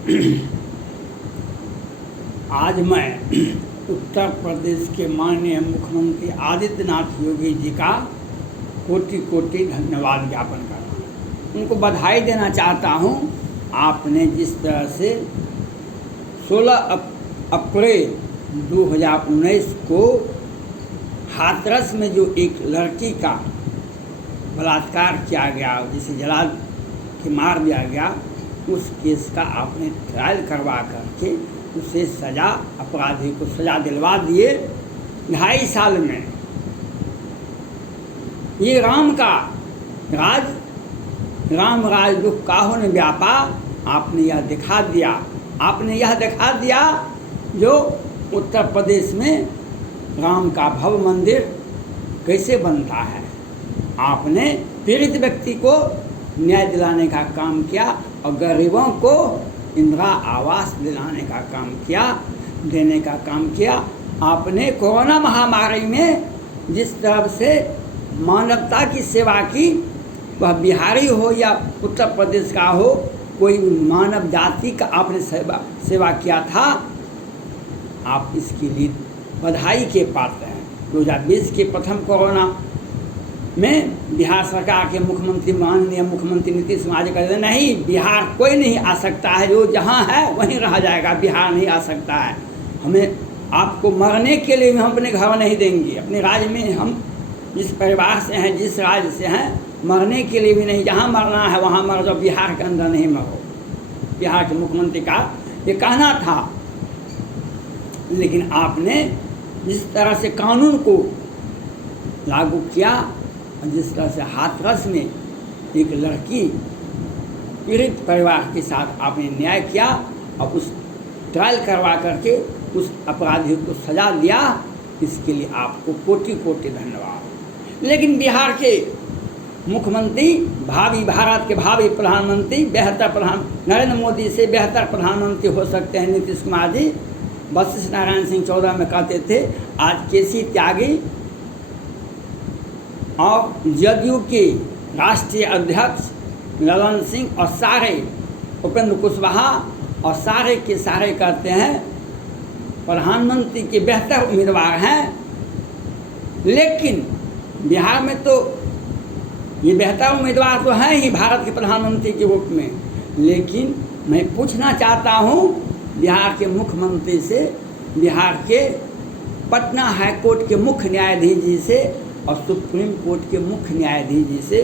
आज मैं उत्तर प्रदेश के माननीय मुख्यमंत्री आदित्यनाथ योगी जी का कोटि कोटि धन्यवाद ज्ञापन कर रहा हूँ। उनको बधाई देना चाहता हूँ। आपने जिस तरह से 16 अप्रैल 2019 को हाथरस में जो एक लड़की का बलात्कार किया गया, जिसे जला के मार दिया गया, उस केस का आपने ट्रायल करवा करके उसे सज़ा, अपराधी को सज़ा दिलवा दिए 2.5 साल में। ये राम का राज, राम राज दुख काहू ने व्यापा, आपने यह दिखा दिया। आपने यह दिखा दिया जो उत्तर प्रदेश में राम का भव्य मंदिर कैसे बनता है। आपने पीड़ित व्यक्ति को न्याय दिलाने का काम किया और गरीबों को इंदिरा आवास दिलाने का काम किया, देने का काम किया। आपने कोरोना महामारी में जिस तरह से मानवता की सेवा की, वह बिहारी हो या उत्तर प्रदेश का हो, कोई मानव जाति का आपने सेवा किया था। आप इसके लिए बधाई के पात्र हैं। 2020 के प्रथम कोरोना में बिहार सरकार के मुख्यमंत्री माननीय मुख्यमंत्री नीतीश कुमार जी कहते नहीं, बिहार कोई नहीं आ सकता है, जो जहाँ है वहीं रह जाएगा, बिहार नहीं आ सकता है। हमें आपको मरने के लिए हम अपने घर नहीं देंगे। अपने राज्य में हम जिस परिवार से हैं, जिस राज्य से हैं, मरने के लिए भी नहीं। जहाँ मरना है वहाँ मर जाओ, बिहार के अंदर नहीं मरो। बिहार के मुख्यमंत्री का ये कहना था। लेकिन आपने जिस तरह से कानून को लागू किया, जिस तरह से हाथरस में एक लड़की पीड़ित परिवार के साथ आपने न्याय किया और उस ट्रायल करवा करके उस अपराधी को सजा दिया, इसके लिए आपको कोटि कोटि धन्यवाद। लेकिन बिहार के मुख्यमंत्री, भावी भारत के भावी प्रधानमंत्री, नरेंद्र मोदी से बेहतर प्रधानमंत्री हो सकते हैं नीतीश कुमार जी। वशिष्ठ नारायण सिंह 14 में कहते थे, आज केसी त्यागी और जदयू के राष्ट्रीय अध्यक्ष ललन सिंह और सारे उपेंद्र कुशवाहा और सारे के सारे कहते हैं प्रधानमंत्री के बेहतर उम्मीदवार हैं। लेकिन बिहार में तो ये बेहतर उम्मीदवार तो हैं ही भारत के प्रधानमंत्री के रूप में। लेकिन मैं पूछना चाहता हूँ बिहार के मुख्यमंत्री से, बिहार के पटना हाई कोर्ट के मुख्य न्यायाधीश जी से और सुप्रीम कोर्ट के मुख्य न्यायाधीश जी से,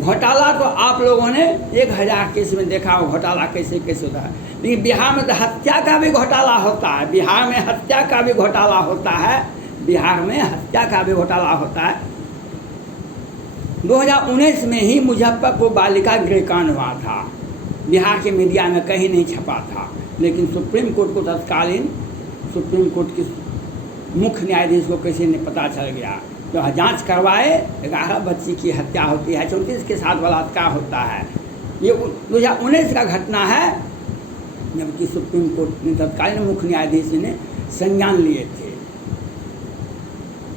घोटाला तो आप लोगों ने 1000 केस में देखा हो घोटाला कैसे कैसे होता है। लेकिन बिहार में तो हत्या का भी घोटाला होता है। बिहार में हत्या का भी घोटाला होता है। बिहार में हत्या का भी घोटाला होता है। 2019 में ही मुजफ्फरपुर बालिका गृहकांड हुआ था। बिहार के मीडिया में कहीं नहीं छपा था। लेकिन सुप्रीम कोर्ट को तत्कालीन सुप्रीम कोर्ट के मुख्य न्यायाधीश को कैसे नहीं पता चल गया। तो जांच करवाए, 11 बच्ची की हत्या होती है, 34 के साथ बलात्कार होता है। ये 2019 का घटना है, जबकि सुप्रीम कोर्ट ने तत्कालीन मुख्य न्यायाधीश ने संज्ञान लिए थे।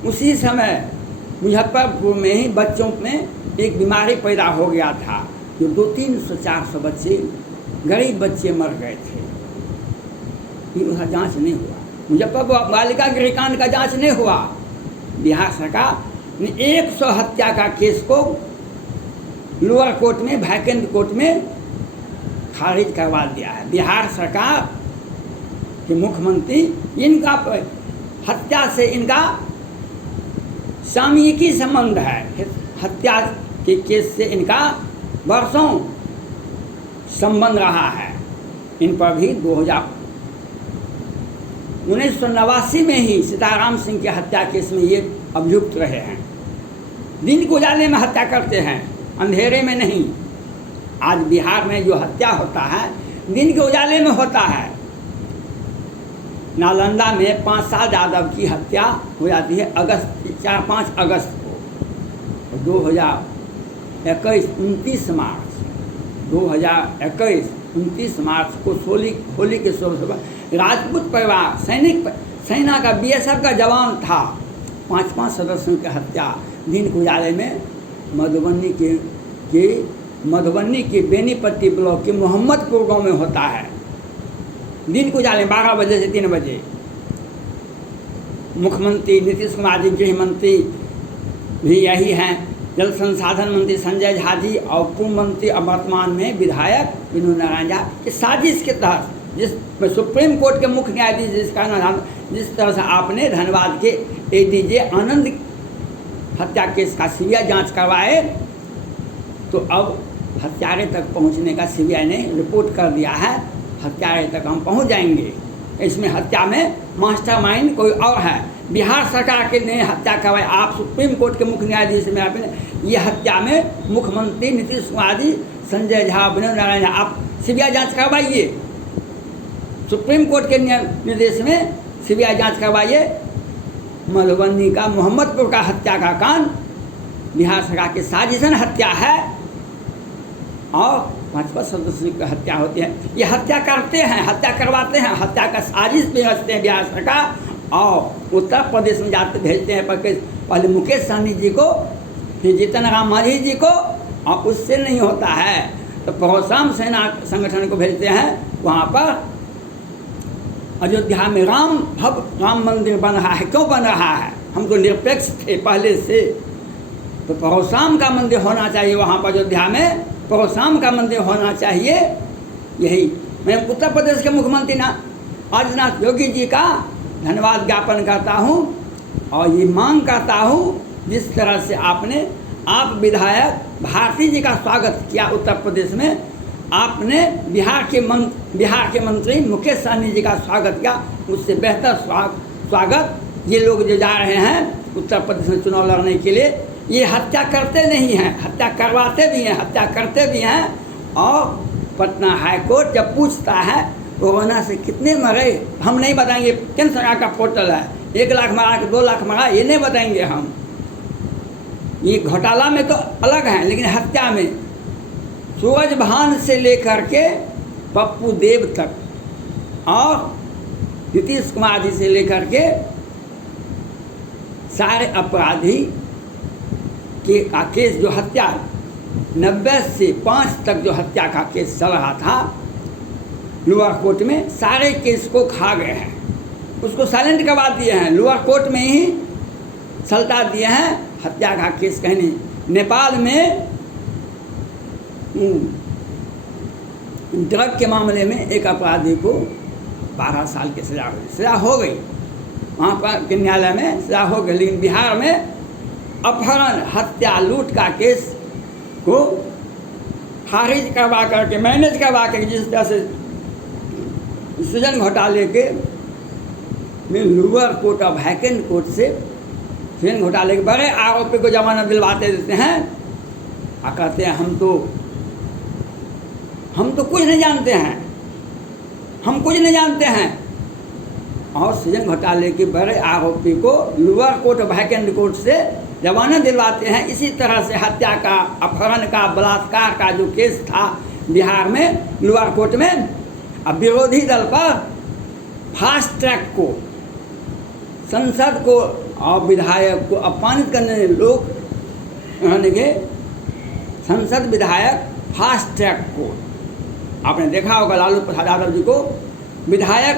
उसी समय मुजफ्फरपुर में ही बच्चों में एक बीमारी पैदा हो गया था, जो 200-300-400 बच्चे, गरीब बच्चे मर गए थे। उसका जांच नहीं हुआ। मुजफ्फरपुर बालिका गृहकांड का जांच नहीं हुआ। बिहार सरकार ने 100 हत्या का केस को लोअर कोर्ट में, वैकेंट कोर्ट में खारिज करवा दिया है। बिहार सरकार के मुख्यमंत्री, इनका हत्या से इनका सामयिकी संबंध है। हत्या के केस से इनका वर्षों संबंध रहा है। इन पर भी 1989 में ही सीताराम सिंह के हत्या केस में ये अभियुक्त रहे हैं। दिन को उजाले में हत्या करते हैं, अंधेरे में नहीं। आज बिहार में जो हत्या होता है दिन के उजाले में होता है। नालंदा में 5 साल यादव की हत्या हो जाती है 4-5 अगस्त को। 2021 29 मार्च 2021 29 मार्च को होली के शुभ राजपूत परिवार सेना का BSF का जवान था, 5 सदस्यों की हत्या दिन के उजाले में मधुबनी के बेनीपट्टी ब्लॉक के मोहम्मदपुर गांव में होता है। दिन को उजाले 12 बजे से 3 बजे। मुख्यमंत्री नीतीश कुमार जी, गृह मंत्री भी यही हैं, जल संसाधन मंत्री संजय झा जी और पूर्व मंत्री और वर्तमान में विधायक विनोद नारायण झा, इस साजिश के तहत जिस सुप्रीम कोर्ट के मुख्य न्यायाधीश जिस तरह से आपने धनबाद के एडीजे आनंद हत्या केस का सीबीआई जांच करवाए, तो अब हत्यारे तक पहुंचने का सीबीआई ने रिपोर्ट कर दिया है। हत्यारे तक हम पहुंच जाएंगे। इसमें हत्या में मास्टरमाइंड कोई और है। बिहार सरकार के ने हत्या करवाई। आप सुप्रीम कोर्ट के मुख्य न्यायाधीश में आपने ये हत्या में मुख्यमंत्री नीतीश कुमार जी, संजय झा, विनोद नारायण झा, आप सीबीआई जांच करवाइए। सुप्रीम कोर्ट के निर्देश में सीबीआई जांच करवाइए। मधुबनी का मोहम्मदपुर का हत्या का कांड बिहार सरकार की साजिशन हत्या है और 5 सदस्यों की हत्या होती है। ये हत्या करते हैं, हत्या करवाते हैं, हत्या का साजिश भी रचते हैं बिहार सरकार और उत्तर प्रदेश में जाते भेजते हैं। पहले मुकेश सहनी जी को, फिर जीतन राम मांझी जी को, और उससे नहीं होता है तो परशुराम सेना संगठन को भेजते हैं। वहाँ पर अयोध्या में राम मंदिर बन रहा है। क्यों बन रहा है? हम तो निरपेक्ष थे पहले से, तो परशुराम का मंदिर होना चाहिए वहाँ पर। अयोध्या में परशुराम का मंदिर होना चाहिए। यही मैं उत्तर प्रदेश के मुख्यमंत्री आदित्यनाथ योगी जी का धन्यवाद ज्ञापन करता हूँ और ये मांग करता हूँ, जिस तरह से आप विधायक भारती जी का स्वागत किया उत्तर प्रदेश में, आपने बिहार के मंत्री मुकेश सहनी जी का स्वागत किया, उससे बेहतर स्वागत ये लोग जो जा रहे हैं उत्तर प्रदेश में चुनाव लड़ने के लिए, ये हत्या करते नहीं हैं, हत्या करवाते भी हैं, हत्या करते भी हैं। और पटना हाई कोर्ट जब पूछता है कोरोना से कितने मरे, हम नहीं बताएंगे। केंद्र सरकार का पोर्टल है, 1 लाख मरा कि 2 लाख मरा, ये नहीं बताएंगे हम। ये घोटाला में तो अलग है, लेकिन हत्या में सूरज भान से लेकर के पप्पू देव तक और नीतीश कुमार जी से लेकर के सारे अपराधी का केस, जो हत्या 90 से 5 तक जो हत्या का केस चल रहा था लोअर कोर्ट में, सारे केस को खा गए हैं, उसको साइलेंट करवा दिए हैं, लोअर कोर्ट में ही सलटा दिए हैं। हत्या का केस कहीं नहीं। नेपाल में ड्रग के मामले में एक अपराधी को 12 साल की सजा हो गई, वहाँ पर के न्यायालय में सजा हो गई। लेकिन बिहार में अपहरण, हत्या, लूट का केस को खारिज करवा करके, मैनेज करवा करके, जिस तरह से सृजन घोटाले के में लोअर कोर्ट और वैकेंट कोर्ट से सृजन घोटाले के बड़े आरोपी को जमानत दिलवाते देते हैं और कहते हैं हम तो कुछ नहीं जानते हैं, हम कुछ नहीं जानते हैं। और सृजन घोटाले के बड़े आरोपी को लोअर कोर्ट और वैकेंट कोर्ट से जमानत दिलवाते हैं। इसी तरह से हत्या का, अपहरण का, बलात्कार का जो केस था बिहार में लोअर कोर्ट में, अब विरोधी दल पर फास्ट ट्रैक को, संसद को और विधायक को अपमानित करने लोग कहने के संसद विधायक फास्ट ट्रैक को, आपने देखा होगा लालू प्रसाद यादव जी को विधायक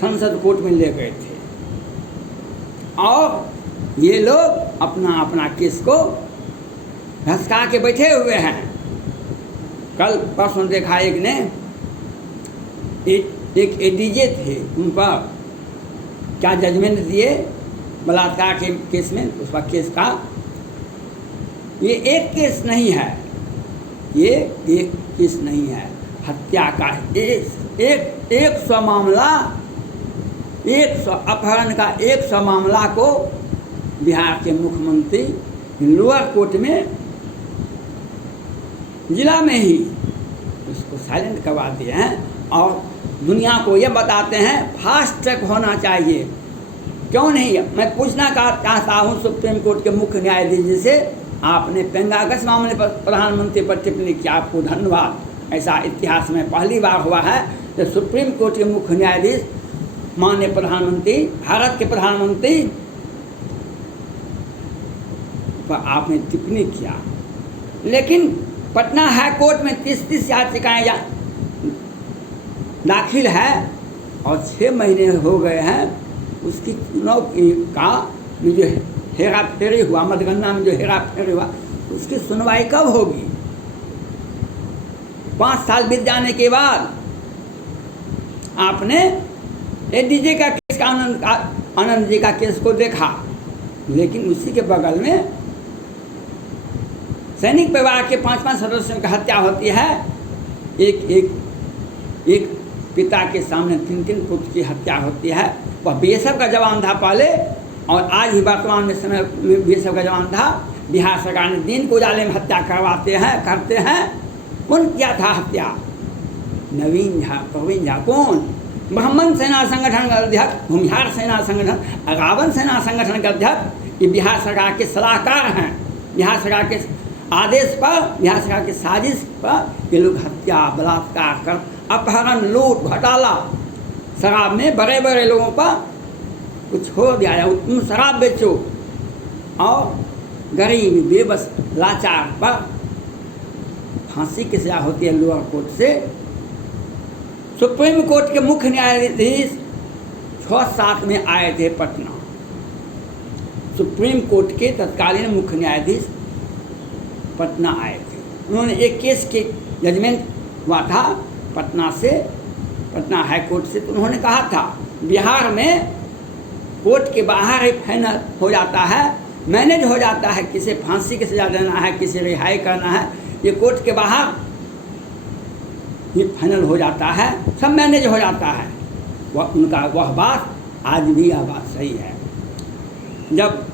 संसद कोर्ट में ले गए थे और ये लोग अपना अपना केस को धसका के बैठे हुए हैं। कल परसों देखा एक एडीजे थे, उन पर क्या जजमेंट दिए बलात्कार के केस में, उस पर केस का ये एक केस नहीं है, ये एक केस नहीं है, हत्या का 100 मामला, 100 अपहरण का 100 मामला को बिहार के मुख्यमंत्री लोअर कोर्ट में जिला में ही उसको साइलेंट करवा दिए हैं और दुनिया को ये बताते हैं फास्ट ट्रैक होना चाहिए। क्यों नहीं? मैं पूछना चाहता हूँ सुप्रीम कोर्ट के मुख्य न्यायाधीश जी से, आपने पेंगागस मामले पर प्रधानमंत्री पर टिप्पणी किया, आपको धन्यवाद। ऐसा इतिहास में पहली बार हुआ है कि सुप्रीम कोर्ट के मुख्य न्यायाधीश माननीय प्रधानमंत्री, भारत के प्रधानमंत्री पर आपने टिप्पणी किया। लेकिन पटना हाई कोर्ट में 30 याचिकाएं दाखिल है और 6 महीने हो गए हैं उसकी चुनाव का में जो हेरा फेरी हुआ, मतगणना में जो हेरा फेरी हुआ, उसकी सुनवाई कब होगी? 5 साल बीत जाने के बाद आपने एडीजे का केस का आनंद जी का केस को देखा, लेकिन उसी के बगल में सैनिक परिवार के 5-5 सदस्यों की हत्या होती है। एक पिता के सामने 3 पुत्र की हत्या होती है। वह बीएसएफ का जवान था पहले, और आज ही वर्तमान में समय में बीएसएफ का जवान था। बिहार सरकार ने दिन को उजाले में हत्या करते हैं। कौन किया था हत्या? नवीन झा, प्रवीण झा। कौन? ब्राह्मण सेना संगठन का अध्यक्ष, भूमिहार सेना संगठन, रावण सेना संगठन के अध्यक्ष, ये बिहार सरकार के सलाहकार हैं। बिहार सरकार के आदेश पर, बिहार सरकार की साजिश पर ये लोग हत्या, बलात्कार कर, अपहरण, लूट, घोटाला, शराब में बड़े बड़े लोगों पर कुछ छोड़ दिया जाए, तुम शराब बेचो, और गरीब, बेबस, लाचार पर फांसी की सजा होती है लोअर कोर्ट से। सुप्रीम कोर्ट के मुख्य न्यायाधीश 6-7 में आए थे पटना। सुप्रीम कोर्ट के तत्कालीन मुख्य न्यायाधीश पटना आए थे। उन्होंने एक केस के जजमेंट हुआ था पटना हाई कोर्ट से, तो उन्होंने कहा था बिहार में कोर्ट के बाहर ही फाइनल हो जाता है, मैनेज हो जाता है, किसे फांसी की सजा देना है, किसे रिहाई करना है, ये कोर्ट के बाहर ये फाइनल हो जाता है, सब मैनेज हो जाता है। वह बात आज भी यह बात सही है। जब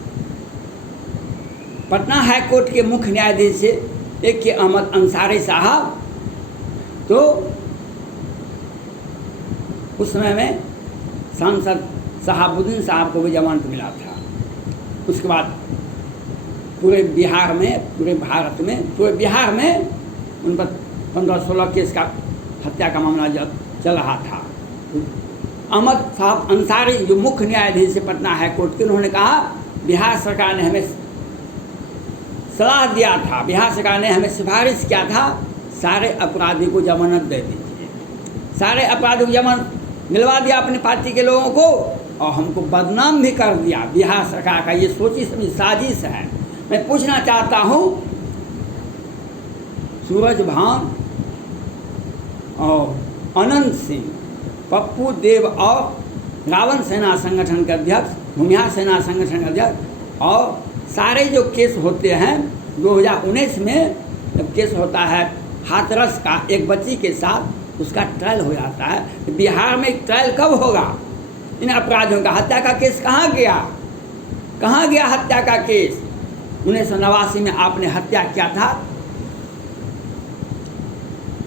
पटना हाई कोर्ट के मुख्य न्यायाधीश से एक के अहमद अंसारी साहब, तो उस समय में सांसद शहाबुद्दीन साहब को भी जमानत मिला था। उसके बाद पूरे बिहार में, पूरे भारत में, पूरे बिहार में उन पर 15-16 केस का हत्या का मामला चल रहा था। अहमद साहब अंसारी जो मुख्य न्यायाधीश है पटना हाई कोर्ट के, उन्होंने कहा बिहार सरकार ने हमें सलाह दिया था, बिहार सरकार ने हमें सिफारिश किया था, सारे अपराधी को जमानत दे दीजिए। सारे अपराधी को जमानत दिलवा दिया अपनी पार्टी के लोगों को, और हमको बदनाम भी कर दिया। बिहार सरकार का ये सोची समझी साजिश है। मैं पूछना चाहता हूँ, सूरज भान और अनंत सिंह, पप्पू देव और रावण सेना संगठन के अध्यक्ष, भूमिहार सेना संगठन के अध्यक्ष, और सारे जो केस होते हैं 2019 में जब केस होता है हाथरस का एक बच्ची के साथ, उसका ट्रायल हो जाता है। बिहार में ट्रायल कब होगा इन अपराधियों का? हत्या का केस कहाँ गया? कहाँ गया हत्या का केस? 1989 में आपने हत्या किया था,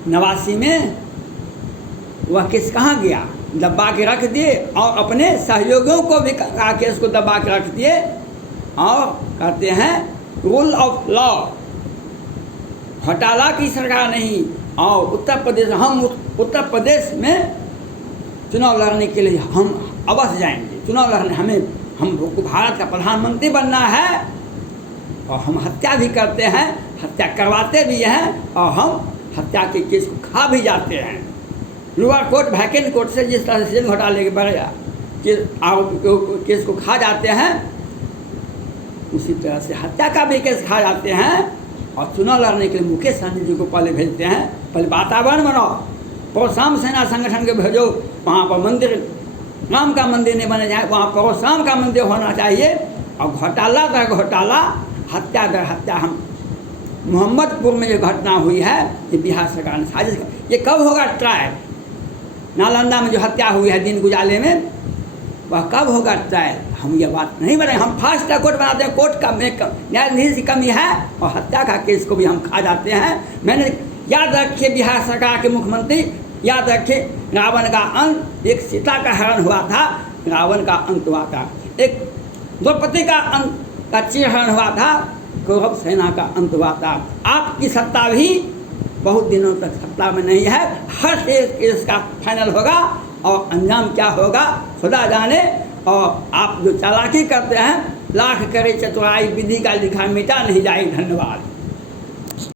89 में वह केस कहाँ गया? दबा के रख दिए, और अपने सहयोगियों को भी केस को दबा के रख दिए, और कहते हैं रूल ऑफ लॉ। घोटाला की सरकार नहीं। और उत्तर प्रदेश में चुनाव लड़ने के लिए हम अवश्य जाएंगे। चुनाव लड़ने हमको भारत का प्रधानमंत्री बनना है, और हम हत्या भी करते हैं, हत्या करवाते भी हैं, और हम हत्या के केस को खा भी जाते हैं। लोअर कोर्ट, वैकेंट कोर्ट से जिस तरह से घोटाले के बड़े केस को खा जाते हैं, उसी तरह से हत्या का भी केस खा जाते हैं। और चुनाव लड़ने के लिए मुकेश सहनी जी को पहले भेजते हैं, पहले वातावरण बनाओ, परशुराम सेना संगठन के भेजो, वहाँ पर मंदिर, राम का मंदिर नहीं बना जाए, वहाँ परशुराम का मंदिर होना चाहिए। और घोटाला दर घोटाला, हत्या दर हत्या, हम मोहम्मदपुर में जो घटना हुई है, ये बिहार सरकार ने साजिश कर। ये कब होगा ट्रायल? नालंदा में जो हत्या हुई है दिन गुजाले में, वह कब होगा ट्रायल? हम ये बात नहीं बनाए। हम फास्ट ट्रैक कोर्ट बनाते हैं, कोर्ट का में न्यायाधीश की कमी है, और हत्या का केस को भी हम खा जाते हैं। मैंने याद रखिए, बिहार सरकार के मुख्यमंत्री याद रखिए, रावण का अंत, एक सीता का हरण हुआ था, रावण का अंत हुआ था। एक द्रौपदी का अंत का चिरहरण हुआ था, कौरव सेना का अंत हुआ था। आपकी सत्ता भी बहुत दिनों तक सत्ता में नहीं है। हर केस का फाइनल होगा, और अंजाम क्या होगा खुदा जाने। और आप जो चालाकी करते हैं, लाख करे चतुराई, विधि का लिखा मिटा नहीं जाए। धन्यवाद।